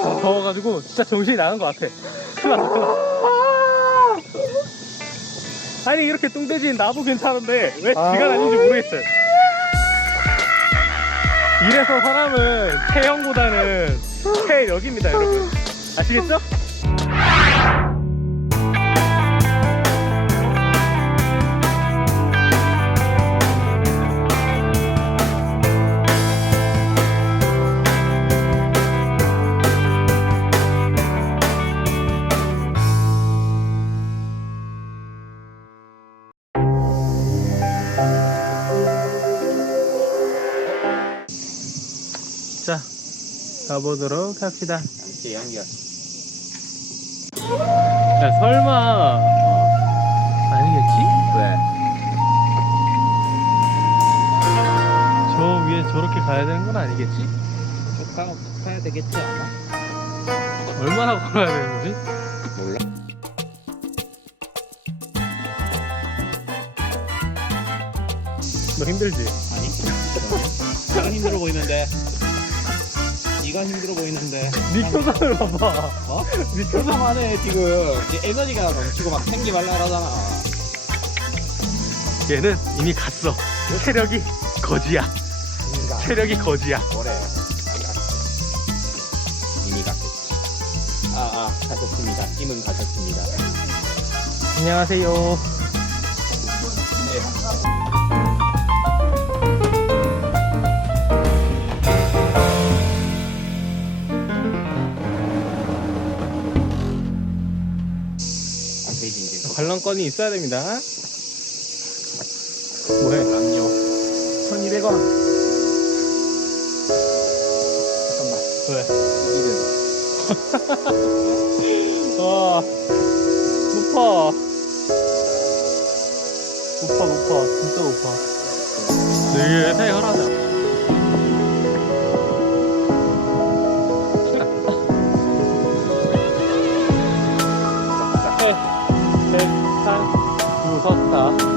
더워가지고 진짜 정신이 나간 것 같아. 큰일 났다, 났다. 아니 이렇게 뚱돼지는 나도 괜찮은데 왜 지가 다니는지 모르겠어요. 이래서 사람은 체형보다는 체력입니다, 여러분. 아시겠죠? 자, 가보도록 합시다. 양재 양이야. 야, 설마 아니겠지? 왜? 저 위에 저렇게 가야 되는 건 아니겠지? 쭉 가, 가야 되겠지 아마? 얼마나 걸어야 되는 거지? 몰라. 너 힘들지? 아니? 내가 힘들어 보이는데. 네가 힘들어 보이는데. 네 표정을 봐봐. 어? 네 표정. 표정하네 지금. 이제 에너지가 넘치고 막 생기발랄하잖아. 얘는 이미 갔어. 체력이 거지야. 체력이 거지야. 뭐래? 안 갔어. 이미 갔겠지. 아, 아, 가셨습니다. 임은 가셨습니다. 안녕하세요. 네. 앞에 이제 관람권이 있어야 됩니다. 뭐해? 남녀 1200원. 잠깐만 왜? 이름 와, 높아. 높아, 높아. 진짜 높아. 되게. 해, 좋다,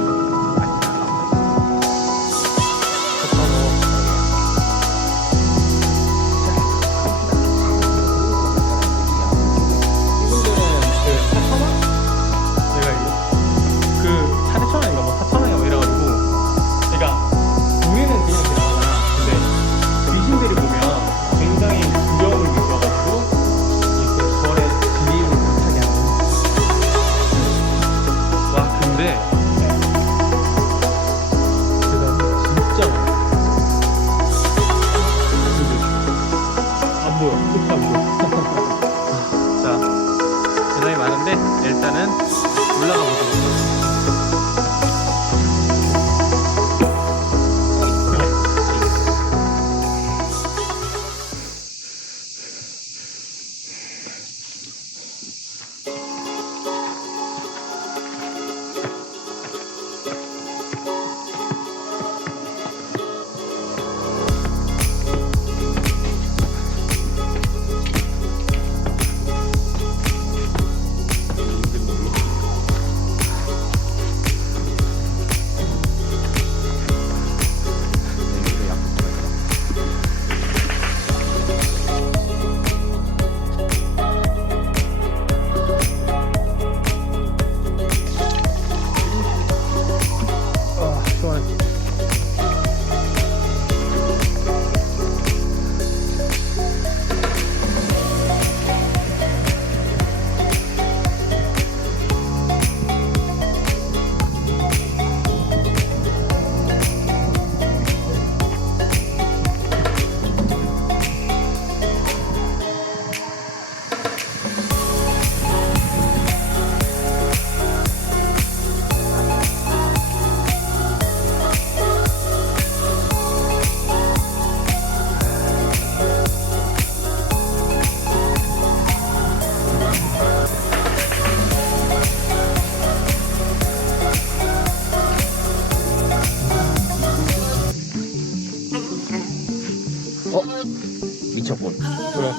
미쳤군. 그래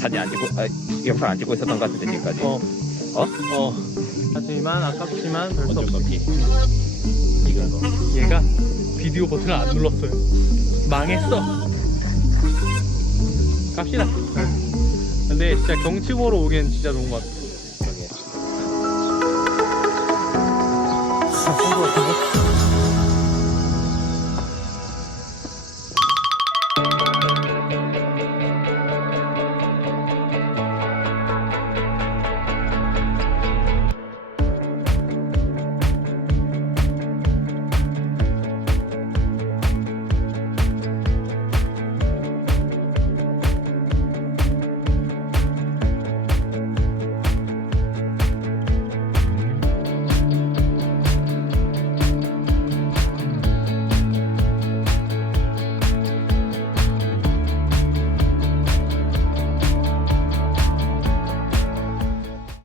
사진 안 찍고, 아, 영상 안 찍고 있었던 것 같은데, 지금까지. 어 어? 어. 하지만 아깝지만 별수 먼저 없어 걷기. 이건 거. 얘가 비디오 버튼을 안 눌렀어요 망했어 갑시다 근데 진짜 경치 보러 오기엔 진짜 좋은 것 같아. 아?